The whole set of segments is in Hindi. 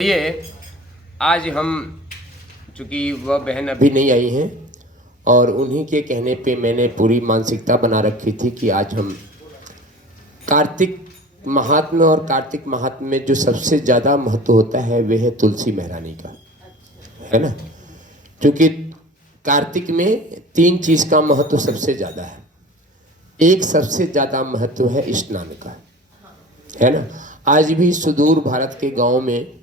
ये आज हम, चूँकि वह बहन अभी नहीं आई हैं और उन्हीं के कहने पे मैंने पूरी मानसिकता बना रखी थी कि आज हम कार्तिक महात्म्य और कार्तिक महात्म्य में जो सबसे ज़्यादा महत्व होता है वह है तुलसी महारानी का, है ना। क्योंकि कार्तिक में तीन चीज़ का महत्व सबसे ज़्यादा है। एक सबसे ज़्यादा महत्व है स्नान का, है ना। आज भी सुदूर भारत के गाँव में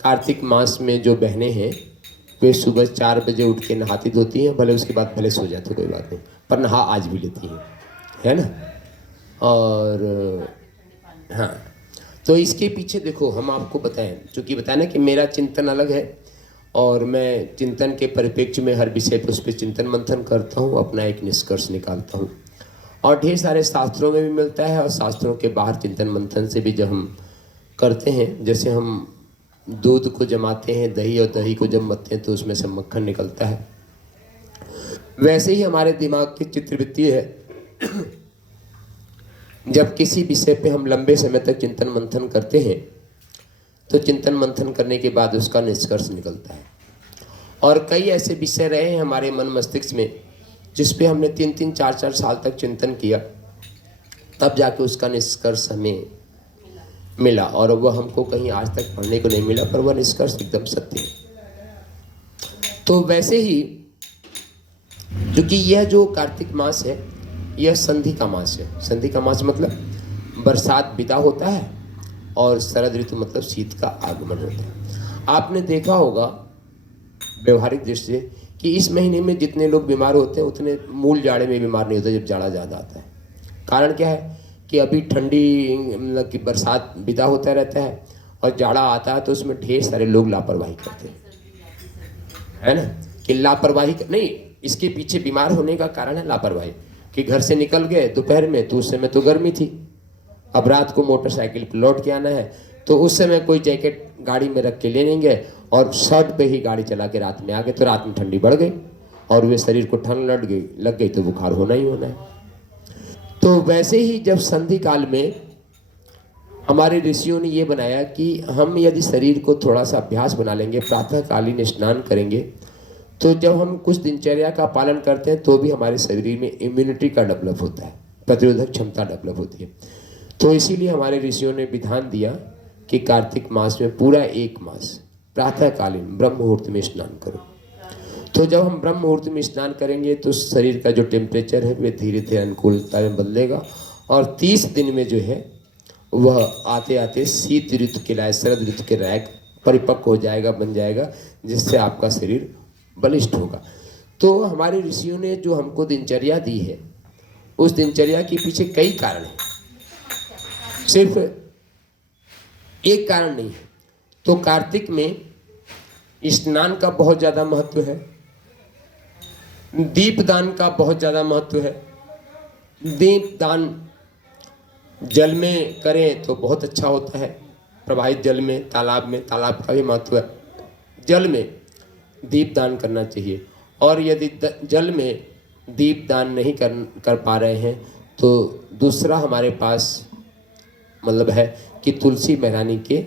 कार्तिक मास में जो बहनें हैं वे सुबह 4 बजे उठ के नहाती धोती हैं, भले उसके बाद भले सो जाते, कोई बात नहीं, पर नहा आज भी लेती हैं, है ना। और हाँ, तो इसके पीछे देखो हम आपको बताएं, चूँकि बताया ना कि मेरा चिंतन अलग है और मैं चिंतन के परिप्रेक्ष्य में हर विषय पर उस पर चिंतन मंथन करता हूँ, अपना एक निष्कर्ष निकालता हूँ और ढेर सारे शास्त्रों में भी मिलता है और शास्त्रों के बाहर चिंतन मंथन से भी जब हम करते हैं, जैसे हम दूध को जमाते हैं दही और दही को जब मथते हैं तो उसमें से मक्खन निकलता है, वैसे ही हमारे दिमाग की चित्रवृत्ति है। जब किसी विषय पे हम लंबे समय तक चिंतन मंथन करते हैं तो चिंतन मंथन करने के बाद उसका निष्कर्ष निकलता है। और कई ऐसे विषय रहे हैं हमारे मन मस्तिष्क में जिस पे हमने 3-3, 4-4 साल तक चिंतन किया, तब जाके उसका निष्कर्ष हमें मिला और वह हमको कहीं आज तक पढ़ने को नहीं मिला, पर वह निष्कर्ष एकदम सत्य है। तो वैसे ही क्योंकि यह जो कार्तिक मास है यह संधि का मास है। संधि का मास मतलब बरसात विदा होता है और शरद ऋतु मतलब शीत का आगमन होता है। आपने देखा होगा व्यवहारिक दृष्टि से कि इस महीने में जितने लोग बीमार होते हैं उतने मूल जाड़े में बीमार नहीं होते जब जाड़ा ज़्यादा आता है। कारण क्या है कि अभी ठंडी मतलब कि बरसात विदा होता रहता है और जाड़ा आता है तो उसमें ढेर सारे लोग लापरवाही करते हैं, है ना। कि लापरवाही नहीं, इसके पीछे बीमार होने का कारण है लापरवाही। कि घर से निकल गए दोपहर में तो उस समय तो गर्मी थी, अब रात को मोटरसाइकिल पर लौट के आना है तो उस समय कोई जैकेट गाड़ी में रख के ले नहीं गए और शर्ट पे ही गाड़ी चला के रात में आ गए तो रात में ठंडी बढ़ गई और वे शरीर को ठंड लग गई तो बुखार होना ही होना है। तो वैसे ही जब संधि काल में हमारे ऋषियों ने ये बनाया कि हम यदि शरीर को थोड़ा सा अभ्यास बना लेंगे, प्रातःकालीन स्नान करेंगे, तो जब हम कुछ दिनचर्या का पालन करते हैं तो भी हमारे शरीर में इम्यूनिटी का डेवलप होता है, प्रतिरोधक क्षमता डेवलप होती है। तो इसीलिए हमारे ऋषियों ने विधान दिया कि कार्तिक मास में पूरा एक मास प्रातःकालीन ब्रह्म मुहूर्त में स्नान करो। तो जब हम ब्रह्म मुहूर्त में स्नान करेंगे तो शरीर का जो टेम्परेचर है वह धीरे धीरे अनुकूलता में बदलेगा और 30 दिन में जो है वह आते आते शीत ऋतु के लायक, शरद ऋतु के लायक परिपक्व हो जाएगा, बन जाएगा, जिससे आपका शरीर बलिष्ठ होगा। तो हमारे ऋषियों ने जो हमको दिनचर्या दी है उस दिनचर्या के पीछे कई कारण हैं, सिर्फ एक कारण नहीं है। तो कार्तिक में स्नान का बहुत ज़्यादा महत्व है, दीपदान का बहुत ज़्यादा महत्व है। दीपदान जल में करें तो बहुत अच्छा होता है, प्रवाहित जल में, तालाब का भी महत्व है। जल में दीपदान करना चाहिए और यदि जल में दीपदान नहीं कर पा रहे हैं तो दूसरा हमारे पास मतलब है कि तुलसी महारानी के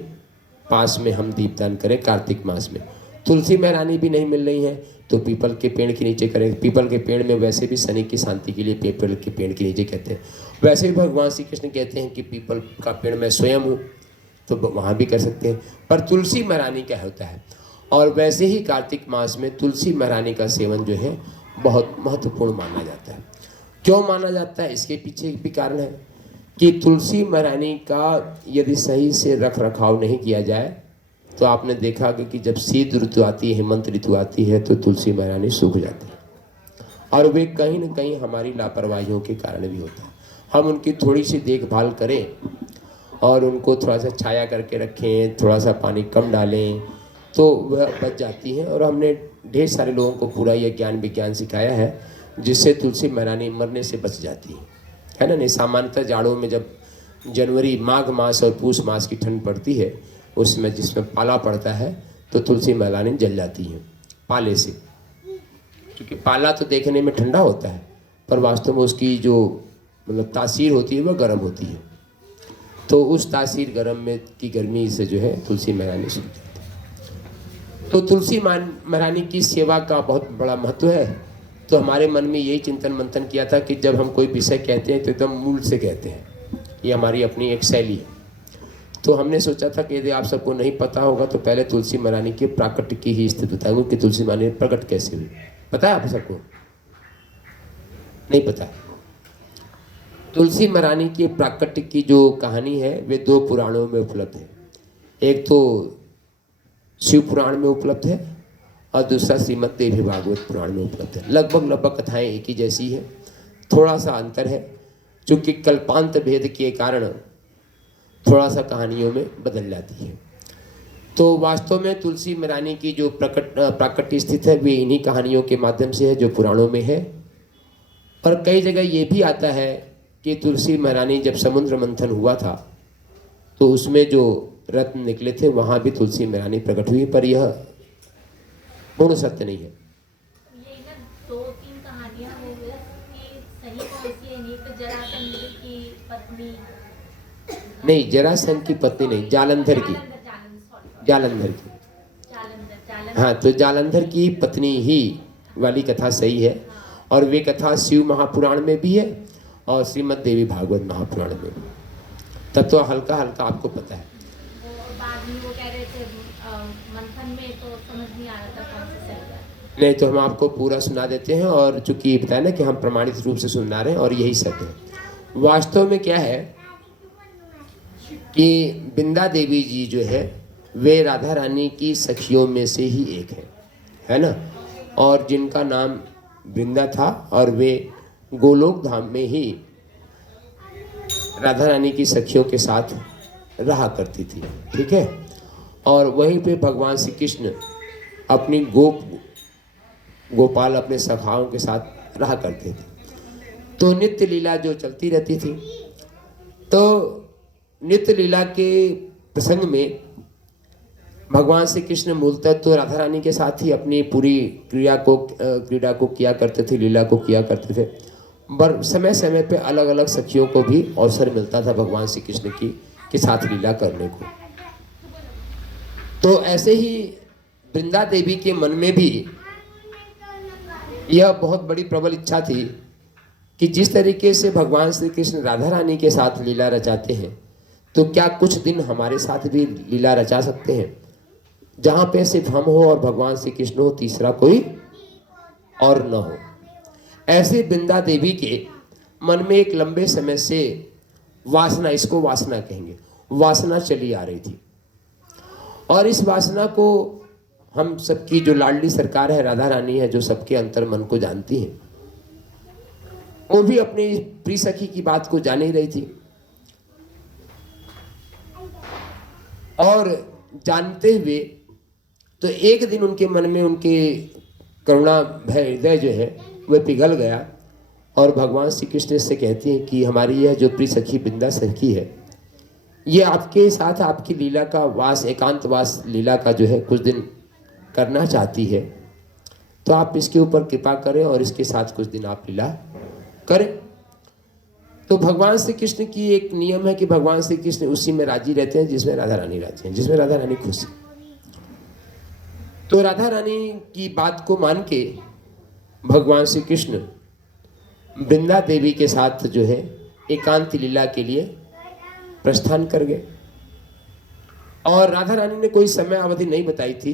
पास में हम दीपदान करें कार्तिक मास में। तुलसी महारानी भी नहीं मिल रही हैं तो पीपल के पेड़ के नीचे करें। पीपल के पेड़ में वैसे भी शनि की शांति के लिए पीपल के पेड़ के नीचे कहते हैं। वैसे भी भगवान श्री कृष्ण कहते हैं कि पीपल का पेड़ मैं स्वयं हूँ, तो वहाँ भी कर सकते हैं, पर तुलसी महारानी क्या होता है। और वैसे ही कार्तिक मास में तुलसी महारानी का सेवन जो है बहुत महत्वपूर्ण माना जाता है। क्यों माना जाता है, इसके पीछे भी कारण है कि तुलसी महारानी का यदि सही से रख रखाव नहीं किया जाए तो आपने देखा कि जब शीत ऋतु आती है, हेमंत ऋतु आती है तो तुलसी महारानी सूख जाती है और वे कहीं न कहीं हमारी लापरवाहियों के कारण भी होता है। हम उनकी थोड़ी सी देखभाल करें और उनको थोड़ा सा छाया करके रखें, थोड़ा सा पानी कम डालें तो वह बच जाती हैं। और हमने ढेर सारे लोगों को पूरा यह ज्ञान विज्ञान सिखाया है जिससे तुलसी महारानी मरने से बच जाती है ना। नहीं, सामान्यतः जाड़ों में जब जनवरी, माघ मास और पूष मास की ठंड पड़ती है उसमें जिसमें पाला पड़ता है तो तुलसी महारानी जल जाती है पाले से, क्योंकि पाला तो देखने में ठंडा होता है पर वास्तव में उसकी जो मतलब तासीर होती है वह गर्म होती है। तो उस तासीर गर्म में की गर्मी से जो है तुलसी महारानी सूख जाती है। तो तुलसी महारानी की सेवा का बहुत बड़ा महत्व है। तो हमारे मन में यही चिंतन मंथन किया था कि जब हम कोई विषय कहते हैं तो एकदम मूल से कहते हैं, ये हमारी अपनी एक शैली है। तो हमने सोचा था कि यदि आप सबको नहीं पता होगा तो पहले तुलसी महारानी के प्राकट्य की ही स्थिति बताऊंगा कि तुलसी महारानी प्रकट कैसे हुई। पता है आप सबको? नहीं पता? तुलसी महारानी के प्राकट्य की जो कहानी है वे 2 पुराणों में उपलब्ध है। एक तो शिव पुराण में उपलब्ध है और दूसरा श्रीमद् देवी भागवत पुराण में उपलब्ध है। लगभग कथाएं एक ही जैसी है, थोड़ा सा अंतर है, चूँकि कल्पांत भेद के कारण थोड़ा सा कहानियों में बदल जाती है। तो वास्तव में तुलसी महारानी की जो प्राकट्य स्थित है वे इन्हीं कहानियों के माध्यम से है जो पुराणों में है। और कई जगह ये भी आता है कि तुलसी महारानी जब समुद्र मंथन हुआ था तो उसमें जो रत्न निकले थे वहाँ भी तुलसी महारानी प्रकट हुई, पर यह पूर्ण सत्य नहीं है। ये ना 2-3 कहानियां हो गई कि सही कौन सी है? एक जरासंध की पत्नी, नहीं जरासंध की पत्नी नहीं, जालंधर की, जालंधर की, हाँ तो जालंधर की पत्नी ही वाली कथा सही है। और वे कथा शिव महापुराण में भी है और श्रीमद् देवी भागवत महापुराण में भी। तब तो हल्का हल्का आपको पता है। बाद में वो कह रहे थे मंथन में तो समझ नहीं आ रहा था कौन सा सही है। नहीं तो हम आपको पूरा सुना देते हैं, और चूंकि बताया ना कि हम प्रमाणित रूप से सुना रहे हैं और यही सत्य है। वास्तव में क्या है कि बिंदा देवी जी जो है वे राधा रानी की सखियों में से ही एक है ना, और जिनका नाम वृंदा था और वे गोलोक धाम में ही राधा रानी की सखियों के साथ रहा करती थी, ठीक है। और वहीं पे भगवान श्री कृष्ण अपनी गोपाल अपने सखाओं के साथ रहा करते थे। तो नित्य लीला जो चलती रहती थी, तो नित्य लीला के प्रसंग में भगवान श्री कृष्ण मूलतः तो राधा रानी के साथ ही अपनी पूरी क्रीड़ा को किया करते थे, लीला को किया करते थे। पर समय समय पे अलग अलग सखियों को भी अवसर मिलता था भगवान श्री कृष्ण की के साथ लीला करने को। तो ऐसे ही वृंदा देवी के मन में भी यह बहुत बड़ी प्रबल इच्छा थी कि जिस तरीके से भगवान श्री कृष्ण राधा रानी के साथ लीला रचाते हैं, तो क्या कुछ दिन हमारे साथ भी लीला रचा सकते हैं, जहाँ पे सिर्फ हम हो और भगवान श्री कृष्ण हो, तीसरा कोई और न हो। ऐसे वृंदा देवी के मन में एक लंबे समय से वासना, इसको वासना कहेंगे, वासना चली आ रही थी। और इस वासना को हम सबकी जो लाडली सरकार है राधा रानी है, जो सबके अंतर मन को जानती है, वो भी अपनी प्रिय सखी की बात को जान ही रही थी। और जानते हुए तो एक दिन उनके मन में उनके करुणा भय हृदय जो है वह पिघल गया, और भगवान श्री कृष्ण से कहती हैं कि हमारी यह जो प्रिय सखी वृंदा सखी है, ये आपके साथ आपकी लीला का वास, एकांतवास लीला का जो है कुछ दिन करना चाहती है, तो आप इसके ऊपर कृपा करें और इसके साथ कुछ दिन आप लीला करें। तो भगवान श्री कृष्ण की एक नियम है कि भगवान श्री कृष्ण उसी में राजी रहते हैं जिसमें राधा रानी राजी हैं, जिसमें राधा रानी खुश है। तो राधा रानी की बात को मान के भगवान श्री कृष्ण वृंदा देवी के साथ जो है एकांत लीला के लिए प्रस्थान कर गए। और राधा रानी ने कोई समय अवधि नहीं बताई थी,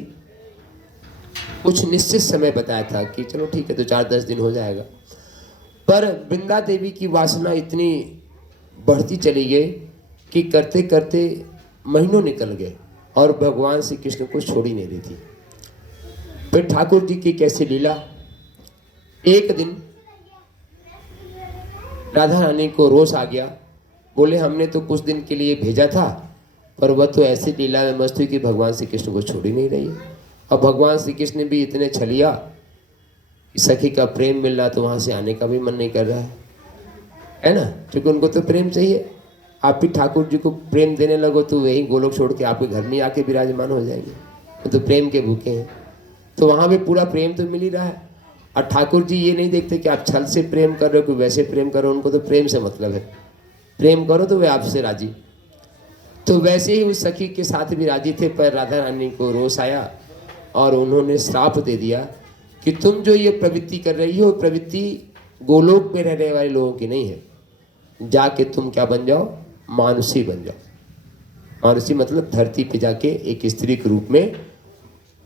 कुछ निश्चित समय बताया था कि चलो ठीक है तो 4-10 दिन हो जाएगा। पर वृंदा देवी की वासना इतनी बढ़ती चली गई कि करते करते महीनों निकल गए और भगवान श्री कृष्ण को छोड़ ही नहीं रही थी। फिर ठाकुर जी की कैसी लीला, एक दिन राधा रानी को रोष आ गया, बोले हमने तो कुछ दिन के लिए भेजा था, पर वह तो ऐसी लीला में मस्त हुई कि भगवान श्री कृष्ण को छोड़ ही नहीं रही है। और भगवान श्री कृष्ण भी इतने छलिया, सखी का प्रेम मिल रहा तो वहाँ से आने का भी मन नहीं कर रहा है ना, क्योंकि उनको तो प्रेम चाहिए। आप भी ठाकुर जी को प्रेम देने लगो तो वही गोलोक छोड़ के आपके घर में आके विराजमान हो जाएंगे, वो तो प्रेम के भूखे हैं। तो वहाँ भी पूरा प्रेम तो मिल ही रहा है। और ठाकुर जी ये नहीं देखते कि आप छल से प्रेम कर रहे हो कि वैसे प्रेम करो, उनको तो प्रेम से मतलब है, प्रेम करो तो वे आपसे राजी। तो वैसे ही उस सखी के साथ भी राजी थे, पर राधा रानी को रोष आया और उन्होंने श्राप दे दिया कि तुम जो ये प्रवृत्ति कर रही हो, प्रवृत्ति गोलोक में रहने वाले लोगों की नहीं है, जाके तुम क्या बन जाओ, मानुषी बन जाओ। मानुषी मतलब धरती पे जाके एक स्त्री के रूप में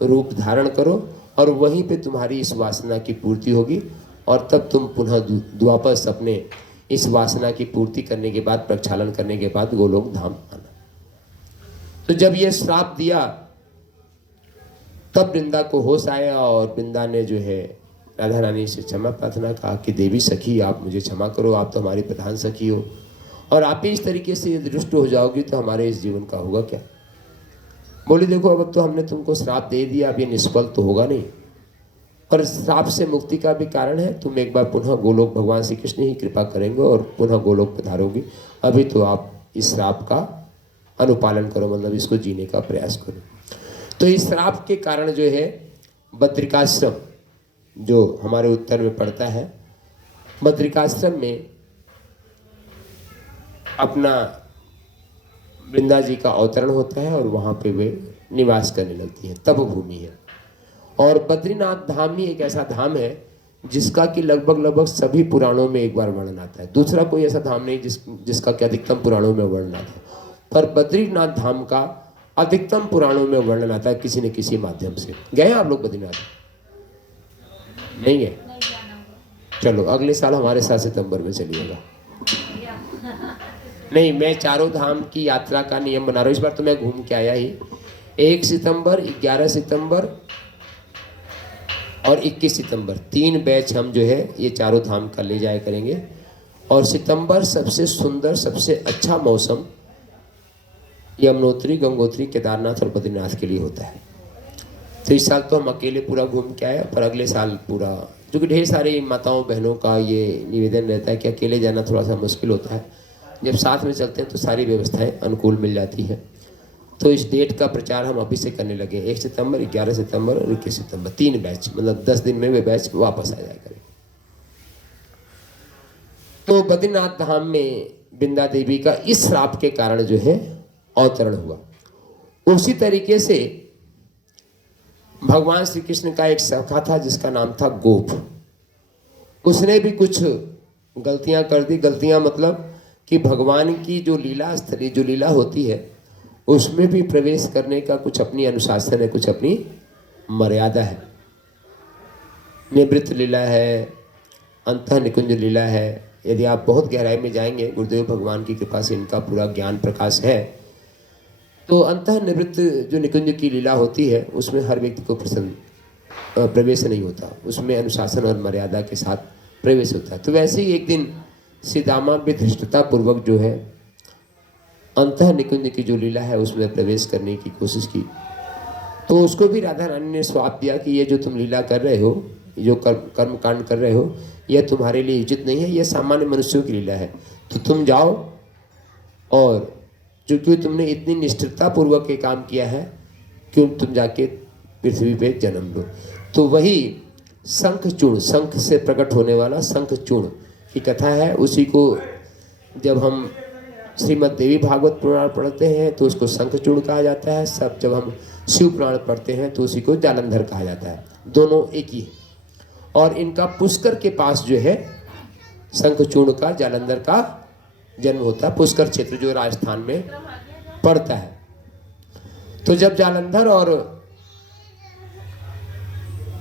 रूप धारण करो और वहीं पे तुम्हारी इस वासना की पूर्ति होगी और तब तुम पुनः द्वापस अपने इस वासना की पूर्ति करने के बाद, प्रक्षालन करने के बाद गोलोक धाम आना। तो जब ये श्राप दिया तब वृंदा को होश आया और वृंदा ने जो है राधा रानी से क्षमा प्रार्थना, कहा कि देवी सखी आप मुझे क्षमा करो, आप तो हमारी प्रधान सखी हो और आप ही इस तरीके से यदि रुष्ट हो जाओगी तो हमारे इस जीवन का होगा क्या। बोली देखो अब तो हमने तुमको श्राप दे दिया, अब ये निष्फल तो होगा नहीं, पर श्राप से मुक्ति का भी कारण है, तुम एक बार पुनः गोलोक भगवान श्री कृष्ण ही कृपा करेंगे और पुनः गोलोक पधारोगी। अभी तो आप इस श्राप का अनुपालन करो, मतलब इसको जीने का प्रयास करो। तो इस श्राप के कारण जो है बद्रिकाश्रम जो हमारे उत्तर में पड़ता है, बद्रिकाश्रम में अपना वृंदा जी का अवतरण होता है और वहाँ पे वे निवास करने लगती हैं, तप भूमि है। और बद्रीनाथ धाम ही एक ऐसा धाम है जिसका कि लगभग सभी पुराणों में एक बार वर्णन आता है। दूसरा कोई ऐसा धाम नहीं जिसका कि अधिकतम पुराणों में वर्णन आता है, पर बद्रीनाथ धाम का अधिकतम पुराणों में वर्णन आता है किसी न किसी माध्यम से। गए आप लोग बद्रीनाथ? नहीं गए? चलो अगले साल हमारे साथ सितंबर में चलिएगा। नहीं, मैं चारों धाम की यात्रा का नियम बना रहा हूँ। इस बार तो मैं घूम के आया ही। 1 सितंबर, 11 सितंबर और 21 सितंबर 3 बैच हम जो है ये चारों धाम का ले जाया करेंगे। और सितंबर सबसे सुंदर, सबसे अच्छा मौसम यमुनोत्री, गंगोत्री, केदारनाथ और बद्रीनाथ के लिए होता है। तो इस साल तो हम अकेले पूरा घूम के आए, पर अगले साल पूरा, क्योंकि ढेर सारी माताओं बहनों का ये निवेदन रहता है कि अकेले जाना थोड़ा सा मुश्किल होता है, जब साथ में चलते हैं तो सारी व्यवस्थाएं अनुकूल मिल जाती हैं। तो इस डेट का प्रचार हम अभी से करने लगे। 1 सितंबर, 11 सितंबर और 21 सितंबर 3 बैच, मतलब 10 दिन में वे बैच वापस आ जाया करें। तो बद्रीनाथ धाम में वृंदा देवी का इस श्राप के कारण जो है अवतरण हुआ। उसी तरीके से भगवान श्री कृष्ण का एक सखा था जिसका नाम था गोप। उसने भी कुछ गलतियां कर दी। गलतियां मतलब कि भगवान की जो लीला स्थली, जो लीला होती है, उसमें भी प्रवेश करने का कुछ अपनी अनुशासन है, कुछ अपनी मर्यादा है। निवृत्त लीला है, अंतः निकुंज लीला है। यदि आप बहुत गहराई में जाएंगे, गुरुदेव भगवान की कृपा से इनका पूरा ज्ञान प्रकाश है, तो अंतः निवृत्त जो निकुंज की लीला होती है उसमें हर व्यक्ति को प्रवेश नहीं होता, उसमें अनुशासन और मर्यादा के साथ प्रवेश होता है। तो वैसे ही एक दिन सीदामा भी धृष्टता पूर्वक जो है अंतः निकुंज की जो लीला है उसमें प्रवेश करने की कोशिश की। तो उसको भी राधा रानी ने श्राप दिया कि ये जो तुम लीला कर रहे हो, जो कर्म कांड कर रहे हो, यह तुम्हारे लिए उचित नहीं है, यह सामान्य मनुष्यों की लीला है। तो तुम जाओ, और चूंकि तुमने इतनी निष्ठता पूर्वक ये काम किया है, क्यों तुम जाके पृथ्वी पे जन्म लो। तो वही शंखचूर्ण, शंख से प्रकट होने वाला शंखचूर्ण की कथा है। उसी को जब हम श्रीमद् देवी भागवत पुराण पढ़ते हैं तो उसको शंखचूर्ण कहा जाता है। सब जब हम शिव पुराण पढ़ते हैं तो उसी को जालंधर कहा जाता है। दोनों एक ही है। और इनका पुष्कर के पास जो है शंखचूर्ण का, जालंधर का जन्म होता है। पुष्कर क्षेत्र जो राजस्थान में पड़ता है। तो जब जालंधर और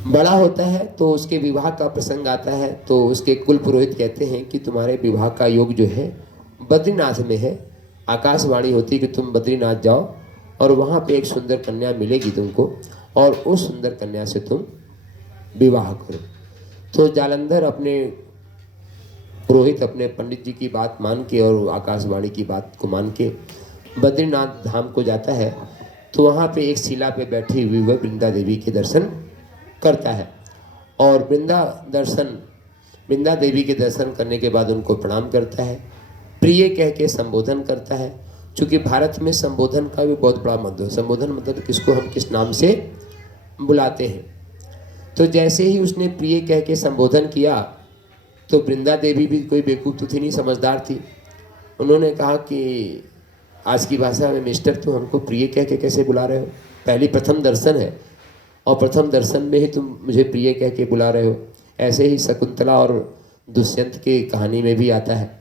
बड़ा होता है तो उसके विवाह का प्रसंग आता है, तो उसके कुल पुरोहित कहते हैं कि तुम्हारे विवाह का योग जो है बद्रीनाथ में है। आकाशवाणी होती है कि तुम बद्रीनाथ जाओ और वहाँ पे एक सुंदर कन्या मिलेगी तुमको, और उस सुंदर कन्या से तुम विवाह करो। तो जालंधर अपने पुरोहित, अपने पंडित जी की बात मान के और आकाशवाणी की बात को मान के बद्रीनाथ धाम को जाता है। तो वहाँ पे एक शिला पे बैठी हुई वह वृंदा देवी के दर्शन करता है। और वृंदा देवी के दर्शन करने के बाद उनको प्रणाम करता है, प्रिय कह के संबोधन करता है। चूँकि भारत में संबोधन का भी बहुत बड़ा महत्व है। संबोधन मतलब किसको हम किस नाम से बुलाते हैं। तो जैसे ही उसने प्रिय कह के संबोधन किया तो वृंदा देवी भी कोई बेवकूफ़ तो थी नहीं, समझदार थी। उन्होंने कहा कि आज की भाषा में मिस्टर, तुम हमको प्रिय कह के कैसे बुला रहे हो? पहली प्रथम दर्शन है और प्रथम दर्शन में ही तुम मुझे प्रिय कह के बुला रहे हो। ऐसे ही शकुंतला और दुष्यंत की कहानी में भी आता है।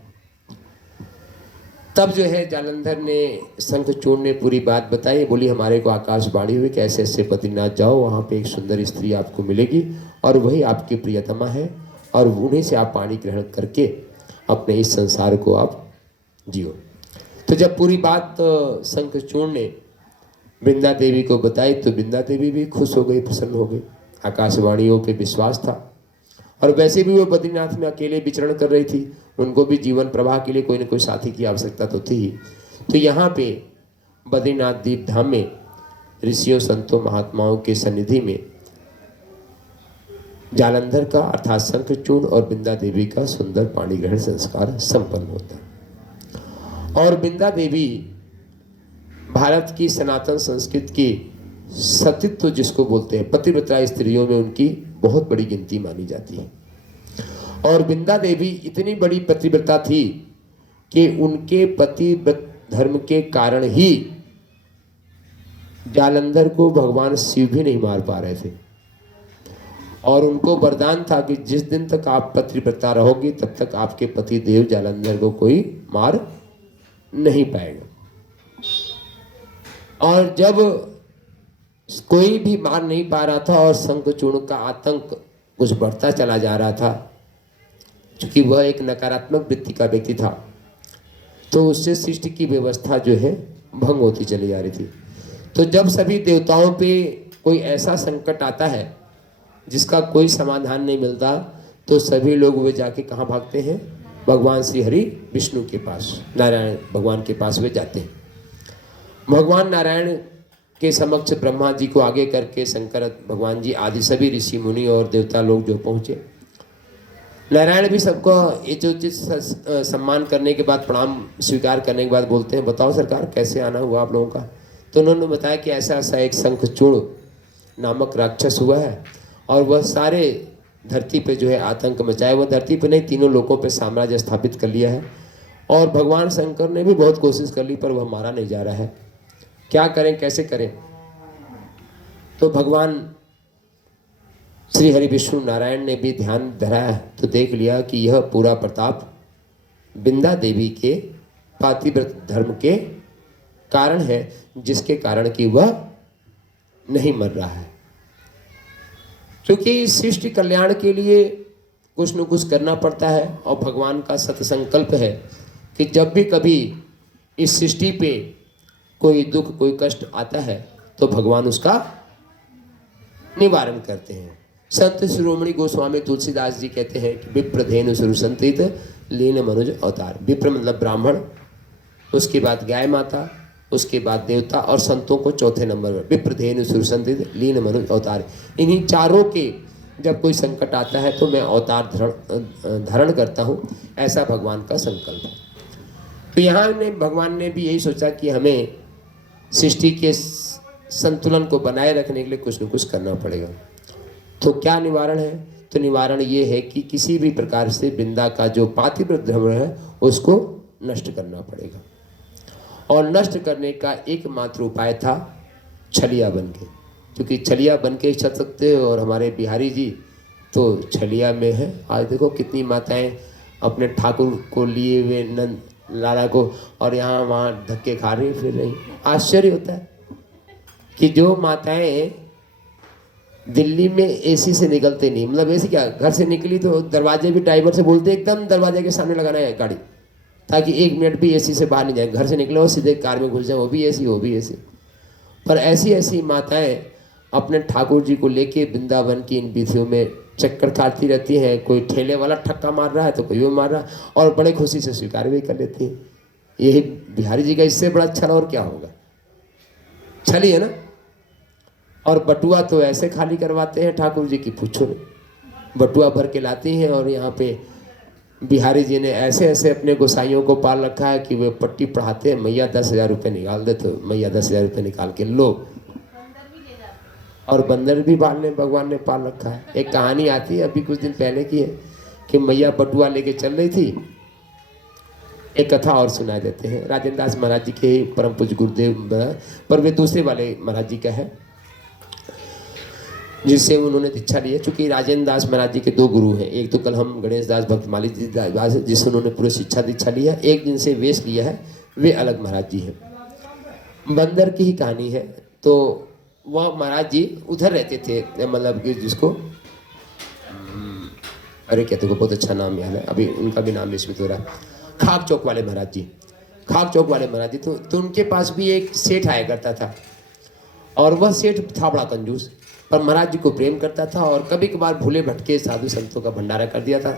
तब जो है जालंधर ने, शंखचूड़ ने पूरी बात बताई। बोली हमारे को आकाशवाणी हुई कि ऐसे ऐसे बद्रीनाथ जाओ, वहाँ पे एक सुंदर स्त्री आपको मिलेगी और वही आपकी प्रियतमा है, और उन्हीं से आप पानी ग्रहण करके अपने इस संसार को आप जियो। तो जब पूरी बात शंखचूड़ ने वृंदा देवी को बताई तो वृंदा देवी भी खुश हो गई, प्रसन्न हो गई। आकाशवाणियों पे विश्वास था, और वैसे भी वो बद्रीनाथ में अकेले विचरण कर रही थी। उनको भी जीवन प्रवाह के लिए कोई न कोई साथी की आवश्यकता तो थी ही। तो यहाँ पे बद्रीनाथ दीप धाम में ऋषियों, संतों, महात्माओं के सन्निधि में जालंधर का अर्थात शंखचूड़ और वृंदा देवी का सुंदर पाणी ग्रहण संस्कार संपन्न होता। और वृंदा देवी भारत की सनातन संस्कृति की सतीत्व जिसको बोलते हैं, पतिव्रता स्त्रियों में उनकी बहुत बड़ी गिनती मानी जाती है। और वृंदा देवी इतनी बड़ी पतिव्रता थी कि उनके पतिव्रत धर्म के कारण ही जालंधर को भगवान शिव भी नहीं मार पा रहे थे। और उनको वरदान था कि जिस दिन तक आप पतिव्रता रहोगी तब तक आपके पति देव जालंधर को कोई मार नहीं पाएगा। और जब कोई भी मार नहीं पा रहा था और शंखचूड़ का आतंक कुछ बढ़ता चला जा रहा था, क्योंकि वह एक नकारात्मक वृत्ति का व्यक्ति था, तो उससे सृष्टि की व्यवस्था जो है भंग होती चली जा रही थी। तो जब सभी देवताओं पे कोई ऐसा संकट आता है जिसका कोई समाधान नहीं मिलता, तो सभी लोग वे जाके कहाँ भागते हैं? भगवान श्री हरि विष्णु के पास, नारायण भगवान के पास वे जाते हैं। भगवान नारायण के समक्ष ब्रह्मा जी को आगे करके शंकर भगवान जी आदि सभी ऋषि मुनि और देवता लोग जो पहुँचे, नारायण भी सबको यथोचित सम्मान करने के बाद, प्रणाम स्वीकार करने के बाद बोलते हैं बताओ सरकार कैसे आना हुआ आप लोगों का। तो उन्होंने बताया कि ऐसा ऐसा एक शंखचूड़ नामक राक्षस हुआ है और वह सारे धरती पे जो है आतंक मचाए। वह धरती पे नहीं, तीनों लोकों पे साम्राज्य स्थापित कर लिया है। और भगवान शंकर ने भी बहुत कोशिश कर ली पर वह मारा नहीं जा रहा है। क्या करें, कैसे करें? तो भगवान श्री हरि विष्णु नारायण ने भी ध्यान धरा तो देख लिया कि यह पूरा प्रताप वृंदा देवी के पातिव्रत धर्म के कारण है, जिसके कारण कि वह नहीं मर रहा है। क्योंकि सृष्टि कल्याण के लिए कुछ न कुछ करना पड़ता है, और भगवान का सत्संकल्प है कि जब भी कभी इस सृष्टि पे कोई दुख, कोई कष्ट आता है तो भगवान उसका निवारण करते हैं। संत शिरोमणि गोस्वामी तुलसीदास जी कहते हैं कि विप्रधेनु सुरसंतित लीन मनुज अवतार। विप्र मतलब ब्राह्मण, उसके बाद गाय माता, उसके बाद देवता, और संतों को चौथे नंबर पर विप्रधेनु सुरसंतित लीन मनुज अवतार। इन्हीं चारों के जब कोई संकट आता है तो मैं अवतार धारण करता हूँ, ऐसा भगवान का संकल्प है। तो यहाँ ने भगवान ने भी यही सोचा कि हमें सृष्टि के संतुलन को बनाए रखने के लिए कुछ न कुछ करना पड़ेगा। तो क्या निवारण है? तो निवारण ये है कि किसी भी प्रकार से वृंदा का जो पातिव्रत धर्म है उसको नष्ट करना पड़ेगा। और नष्ट करने का एकमात्र उपाय था छलिया बन के, क्योंकि छलिया बन के ही चल सकते हो। और हमारे बिहारी जी तो छलिया में है। आज देखो कितनी माताएं अपने ठाकुर को लिए हुए नंद लाला को और यहाँ वहाँ धक्के खा रही फिर रही। आश्चर्य होता है कि जो माताएं दिल्ली में एसी से निकलते नहीं, मतलब एसी क्या, घर से निकली तो दरवाजे भी ड्राइवर से बोलते एकदम दरवाजे के सामने लगाना है गाड़ी, ताकि 1 मिनट भी एसी से बाहर नहीं जाए। घर से निकले और सीधे कार में घुस जाए, वो भी एसी वो भी एसी। पर ऐसी ऐसी माताएं अपने ठाकुर जी को लेके वृंदावन की इन वीथियों में चक्कर काटती रहती हैं। कोई ठेले वाला ठक्का मार रहा है तो कोई वो मार रहा है, और बड़े खुशी से स्वीकार भी कर लेती हैं। यही बिहारी जी का इससे बड़ा छल और क्या होगा? छली है ना। और बटुआ तो ऐसे खाली करवाते हैं ठाकुर जी की पूछो नहीं। बटुआ भर के लाती हैं, और यहाँ पे बिहारी जी ने ऐसे ऐसे अपने गोसाइयों को पाल रखा है कि वे पट्टी पढ़ाते हैं, मैया 10,000 रुपये निकाल दे, तो मैया 10,000 रुपये निकाल के लो। और बंदर भी भगवान ने पाल रखा है। एक कहानी आती है अभी कुछ दिन पहले की है कि मैया बटुआ लेके चल रही थी। एक कथा और सुना देते हैं, राजेंद्र दास महाराज जी के परम पूज्य गुरुदेव, पर वे दूसरे वाले महाराज जी का है। जिससे उन्होंने दीक्षा ली है। चूंकि राजेंद्र दास महाराज जी के दो गुरु हैं, एक तो कल हम गणेश दास भक्तमाली जी दास जिससे उन्होंने पूरे शिक्षा दीक्षा ली है, एक जिनसे वेश लिया है वे अलग महाराज जी हैं। बंदर की ही कहानी है। तो वह महाराज जी उधर रहते थे, मतलब कि जिसको अरे कहते को बहुत अच्छा नाम याद है, अभी उनका भी नाम विस्मृत हो रहा है, खाक चौक वाले महाराज जी, खाक चौक वाले महाराज जी। तो उनके पास भी एक सेठ आया करता था, और वह सेठ था बड़ा कंजूस, पर महाराज जी को प्रेम करता था और कभी कभार भूले भटके साधु संतों का भंडारा कर दिया था।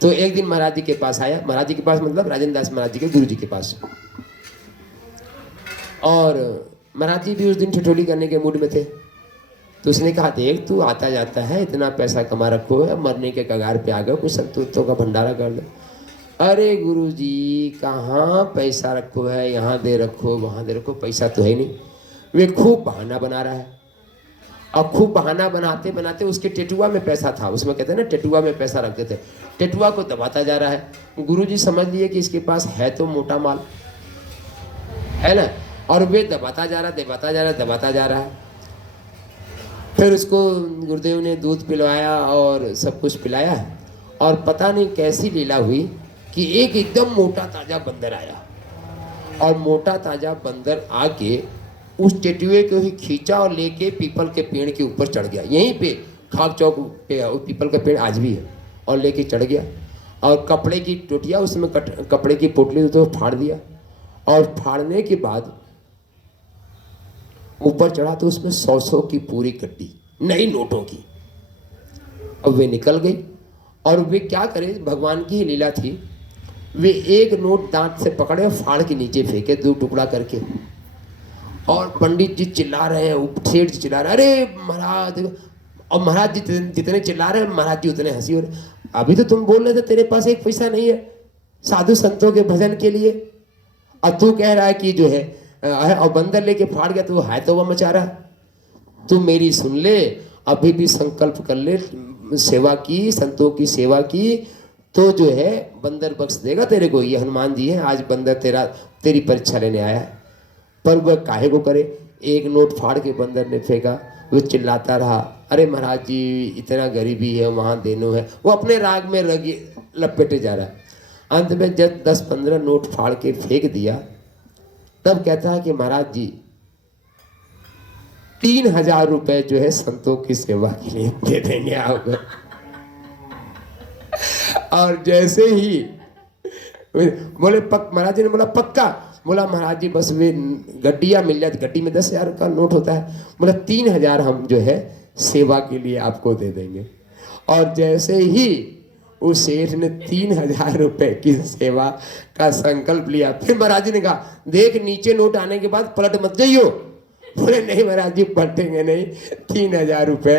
तो एक दिन महाराज जी के पास आया, महाराज जी के पास मतलब राजेंद्र दास महाराज जी के गुरु जी के पास, और महाराज जी भी उस दिन ठिठोली करने के मूड में थे। तो उसने कहा, देख तू आता जाता है, इतना पैसा कमा रखो है, मरने के कगार पे आ गए, कुछ संतों का भंडारा कर दो। अरे गुरु जी कहाँ पैसा रखो है, यहाँ दे रखो वहाँ दे रखो, पैसा तो है नहीं। वे खूब बहाना बना रहा है, और खूब बहाना बनाते बनाते उसके टेटुआ में पैसा था, उसमें कहते हैं ना टेटुआ में पैसा रखते थे, टेटुआ को दबाता जा रहा है। गुरु जी समझ लिए कि इसके पास है तो मोटा माल है ना, और वे दबाता जा रहा, दबाता जा रहा, दबाता जा रहा है। फिर उसको गुरुदेव ने दूध पिलवाया और सब कुछ पिलाया, और पता नहीं कैसी लीला हुई कि एक एकदम मोटा ताजा बंदर आया, और मोटा ताजा बंदर आके उस टेटुए को ही खींचा और लेके पीपल के पेड़ के ऊपर चढ़ गया। यहीं पे खाक चौक पे पीपल का पेड़ आज भी है, और लेके चढ़ गया, और कपड़े की टोटिया उसमें कपड़े की पोटली तो फाड़ दिया, और फाड़ने के बाद ऊपर चढ़ा तो उसमें 100 की पूरी कट्टी नई नोटों की। अब वे निकल गई, और वे क्या करें, भगवान की ही लीला थी। वे एक नोट दांत से पकड़े और फाड़ के नीचे फेंके, 2 टुकड़ा करके, और पंडित जी चिल्ला रहे हैं, सेठ जी चिल्ला रहे हैं, अरे महाराज, और महाराज जी जितने चिल्ला रहे हैं महाराज जी उतने हंसी हो रहे। अभी तो तुम बोल रहे थे तेरे पास एक पैसा नहीं है साधु संतों के भजन के लिए, और तू कह रहा है कि जो है, और बंदर लेके फाड़ गया, तो है तो वह मचा रहा। तू मेरी सुन ले, अभी भी संकल्प कर ले सेवा की, संतों की सेवा की, तो जो है बंदर बख्श देगा तेरे को। ये हनुमान जी है, आज बंदर तेरी परीक्षा लेने आया है। पर वह काहे को करे, एक नोट फाड़ के बंदर ने फेंका, वो चिल्लाता रहा, अरे महाराज जी इतना गरीबी है, वहाँ देनो है, वो अपने राग में लपेटे जा रहा है। अंत में जब 10-15 नोट फाड़ के फेंक दिया, तब कहता है कि महाराज जी 3000 रुपए जो है संतों की सेवा के लिए दे देंगे आप। और जैसे ही बोले महाराज जी ने बोला पक्का, बोला महाराज जी बस वे गड्डियाँ मिल जाती, गड्डी में 10,000 का नोट होता है, बोला 3000 हम जो है सेवा के लिए आपको दे देंगे। और जैसे ही उस सेठ ने 3000 रुपए की सेवा का संकल्प लिया, फिर महाराज जी ने कहा, देख नीचे नोट आने के बाद पलट मत जाइयो। बोले नहीं महाराज जी पलटेंगे नहीं, 3000 रुपए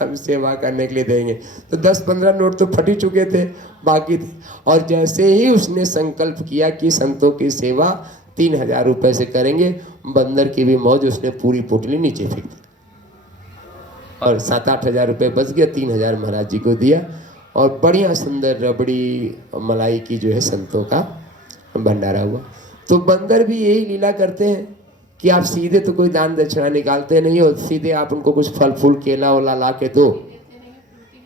हम सेवा करने के लिए देंगे। तो 10-15 नोट तो फट ही चुके थे, बाकी थे। और जैसे ही उसने संकल्प किया कि संतों की सेवा 3000 रुपए से करेंगे, बंदर की भी मौज, उसने पूरी पोटली नीचे फेंक दी, और 7-8 हजार रुपये बच गया। 3000 महाराज जी को दिया, और बढ़िया सुंदर रबड़ी मलाई की जो है संतों का भंडारा हुआ। तो बंदर भी यही लीला करते हैं कि आप सीधे तो कोई दान दक्षिणा निकालते नहीं हो, सीधे आप उनको कुछ फल फूल केला वेला ला के दो,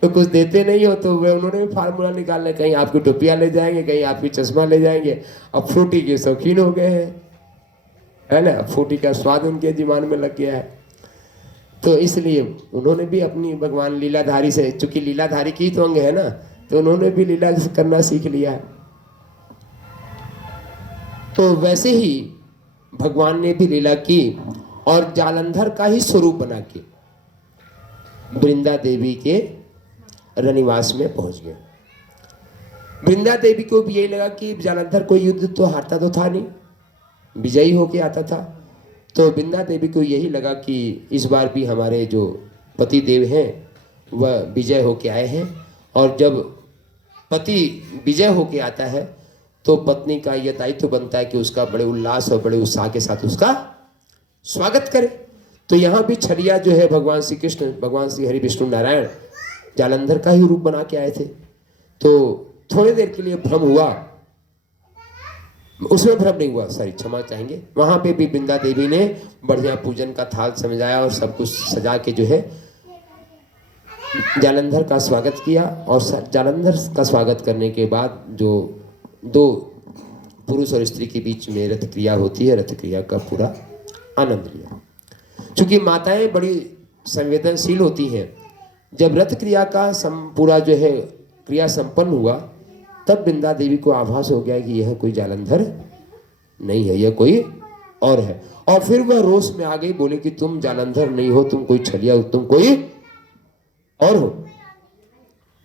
तो कुछ देते नहीं हो। तो वे उन्होंने भी फार्मूला निकालना, कहीं आपकी टोपियाँ ले जाएंगे, कहीं आपकी चश्मा ले जाएंगे। अब फ्रूटी के शौकीन हो गए हैं, है ना, फ्रूटी का स्वाद उनके दिमाग में लग गया है। तो इसलिए उन्होंने भी अपनी भगवान लीलाधारी से, चूंकि लीलाधारी की तो अंग है ना, तो उन्होंने भी लीला करना सीख लिया है। तो वैसे ही भगवान ने भी लीला की, और जालंधर का ही स्वरूप बना के वृंदा देवी के रनिवास में पहुंच गए। वृंदा देवी को भी यही लगा कि जालंधर कोई युद्ध तो हारता तो था नहीं, विजयी होके आता था। तो वृंदा देवी को यही लगा कि इस बार भी हमारे जो पति देव हैं वह विजय होके आए हैं, और जब पति विजय होके आता है तो पत्नी का यह दायित्व बनता है कि उसका बड़े उल्लास और बड़े उत्साह के साथ उसका स्वागत करे। तो यहाँ भी छड़िया जो है भगवान श्री कृष्ण, भगवान श्री हरि विष्णु नारायण जालंधर का ही रूप बना के आए थे। तो थोड़ी देर के लिए भ्रम हुआ, उसमें भ्रम नहीं हुआ, सॉरी क्षमा चाहेंगे, वहां पे भी वृंदा देवी ने बढ़िया पूजन का थाल सजाया और सब कुछ सजा के जो है जालंधर का स्वागत किया और जालंधर का स्वागत करने के बाद जो दो पुरुष और स्त्री के बीच में रथ क्रिया होती है, रथ क्रिया का पूरा आनंद लिया। चूंकि माताएं बड़ी संवेदनशील होती हैं, जब रथ क्रिया का पूरा जो है क्रिया संपन्न हुआ, तब बिंदा देवी को आभास हो गया कि यह कोई जालंधर नहीं है, यह कोई और है। और फिर वह रोष में आ गई, बोले कि तुम जालंधर नहीं हो, तुम कोई छलिया हो, तुम कोई और हो।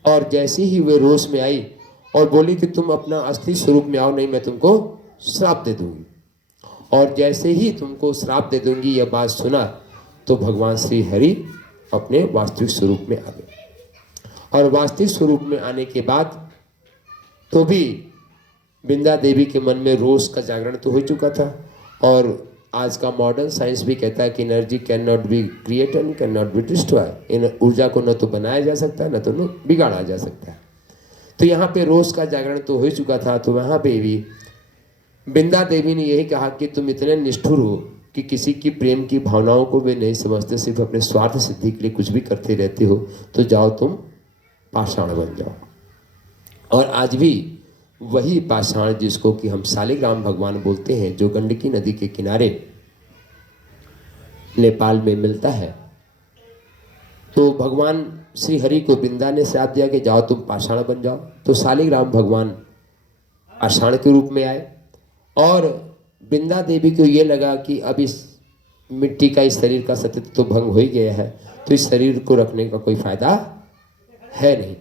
और जैसे ही वे रोष में आई और बोली कि तुम अपना असली स्वरूप में आओ, नहीं मैं तुमको श्राप दे दूंगी। और जैसे ही तुमको श्राप दे दूंगी यह बात सुना, तो भगवान श्री हरि अपने वास्तविक स्वरूप में आ गए। और वास्तविक स्वरूप में आने के बाद तो भी बिंदा देवी के मन में रोष का जागरण तो हो चुका था। और आज का मॉडर्न साइंस भी कहता है कि energy can not be create and can not be destroy. इन ऊर्जा को न तो बनाया जा सकता है, न तो बिगाड़ा जा सकता है। तो यहाँ पे रोष का जागरण तो हो चुका था। तो वहाँ पे भी बिंदा देवी ने यही कहा कि तुम इतने निष्ठुर हो कि किसी की प्रेम की भावनाओं को भी नहीं समझते, सिर्फ अपने स्वार्थ सिद्धि के लिए कुछ भी करते रहते हो, तो जाओ तुम पाषाण बन जाओ। और आज भी वही पाषाण, जिसको कि हम शालिग्राम भगवान बोलते हैं, जो गंडकी नदी के किनारे नेपाल में मिलता है, तो भगवान श्री हरि को बिंदा ने श्राप दिया कि जाओ तुम पाषाण बन जाओ। तो शालिग्राम भगवान पाषाण के रूप में आए। और बिंदा देवी को ये लगा कि अब इस मिट्टी का, इस शरीर का सत्य तो भंग हो ही गया है, तो इस शरीर को रखने का कोई फायदा है नहीं।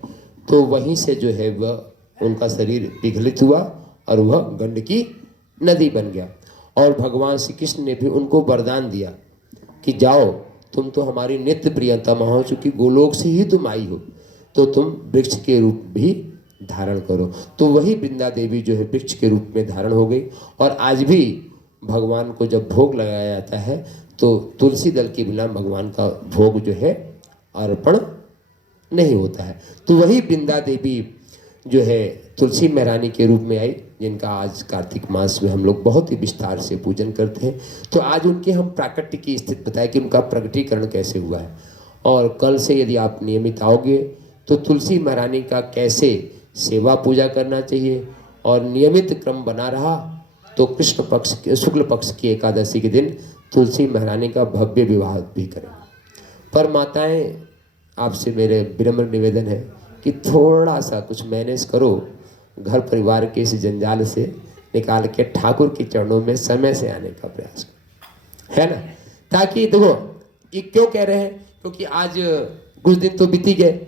तो वहीं से जो है वह उनका शरीर पिघलित हुआ और वह गंडकी नदी बन गया। और भगवान श्री कृष्ण ने भी उनको वरदान दिया कि जाओ, तुम तो हमारी नित्य प्रियतम हो, चूंकि गोलोक से ही तुम आई हो, तो तुम वृक्ष के रूप भी धारण करो। तो वही बिंदा देवी जो है वृक्ष के रूप में धारण हो गई। और आज भी भगवान को जब भोग लगाया जाता है, तो तुलसी दल के बिना भगवान का भोग जो है अर्पण नहीं होता है। तो वही बिंदा देवी जो है तुलसी महारानी के रूप में आई, जिनका आज कार्तिक मास में हम लोग बहुत ही विस्तार से पूजन करते हैं। तो आज उनके हम प्राकट्य की स्थिति बताएं कि उनका प्रकटीकरण कैसे हुआ है। और कल से यदि आप नियमित आओगे तो तुलसी महारानी का कैसे सेवा पूजा करना चाहिए, और नियमित क्रम बना रहा तो कृष्ण पक्ष के शुक्ल पक्ष की एकादशी के दिन तुलसी महारानी का भव्य विवाह भी करेंगे। पर माताएं, आपसे मेरे विनम्र निवेदन है कि थोड़ा सा कुछ मैनेज करो, घर परिवार के इस जंजाल से निकाल के ठाकुर के चरणों में समय से आने का प्रयास करो, है ना। ताकि देखो ये क्यों कह रहे हैं, क्योंकि आज कुछ दिन तो बीती गए,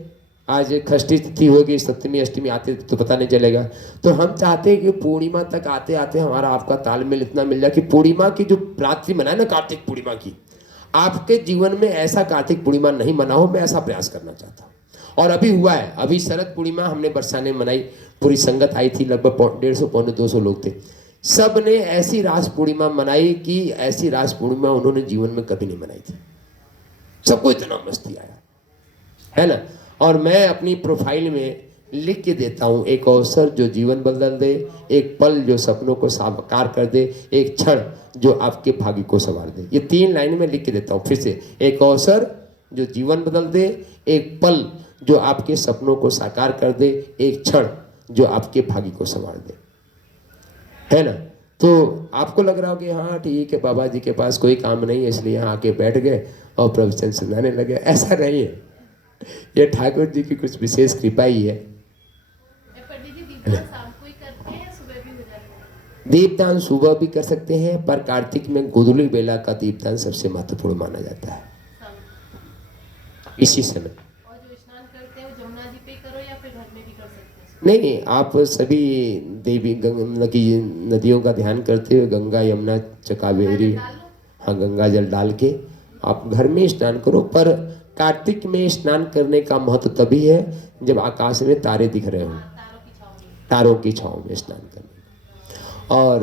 आज षष्ठी तिथि होगी, सप्तमी अष्टमी आते तो पता नहीं चलेगा। तो हम चाहते हैं कि पूर्णिमा तक आते आते हमारा आपका तालमेल इतना मिल जाए कि पूर्णिमा की जो रात्रि मनाए ना, कार्तिक पूर्णिमा की, आपके जीवन में ऐसा कार्तिक पूर्णिमा नहीं मना हो, मैं ऐसा प्रयास करना चाहता हूँ। और अभी हुआ है, अभी शरद पूर्णिमा हमने बरसाने मनाई, पूरी संगत आई थी, लगभग 150 पौने 200 लोग थे। सब ने ऐसी रास पूर्णिमा मनाई कि ऐसी रास पूर्णिमा उन्होंने जीवन में कभी नहीं मनाई थी। सबको इतना मस्ती आया, है ना। और मैं अपनी प्रोफाइल में लिख के देता हूँ, एक अवसर जो जीवन बदल दे, एक पल जो सपनों को साकार कर दे, एक क्षण जो आपके भाग्य को संवार दे। ये 3 लाइन में लिख के देता हूँ फिर से, एक अवसर जो जीवन बदल दे, एक पल जो आपके सपनों को साकार कर दे, एक क्षण जो आपके भाग्य को संवार दे, है ना। तो आपको लग रहा हो कि हाँ ठीक है, बाबा जी के पास कोई काम नहीं है इसलिए यहाँ आके बैठ गए और प्रवचन सुनाने लगे, ऐसा नहीं है। ये ठाकुर जी की कुछ विशेष कृपा ही है। दीपदान सुबह भी कर सकते हैं, पर कार्तिक में गोधूली बेला का दीपदान सबसे महत्वपूर्ण माना जाता है, इसी समय। और जो स्नान करते हैं वो जमुना जी पे करो या फिर घर में भी कर सकते हैं? नहीं, आप सभी देवी नदियों का ध्यान करते हुए गंगा यमुना चकावेरी, हाँ गंगा जल डाल के आप घर में स्नान करो। पर कार्तिक में स्नान करने का महत्व तभी है जब आकाश में तारे दिख रहे हो, तारों की छांव में स्नान करने। और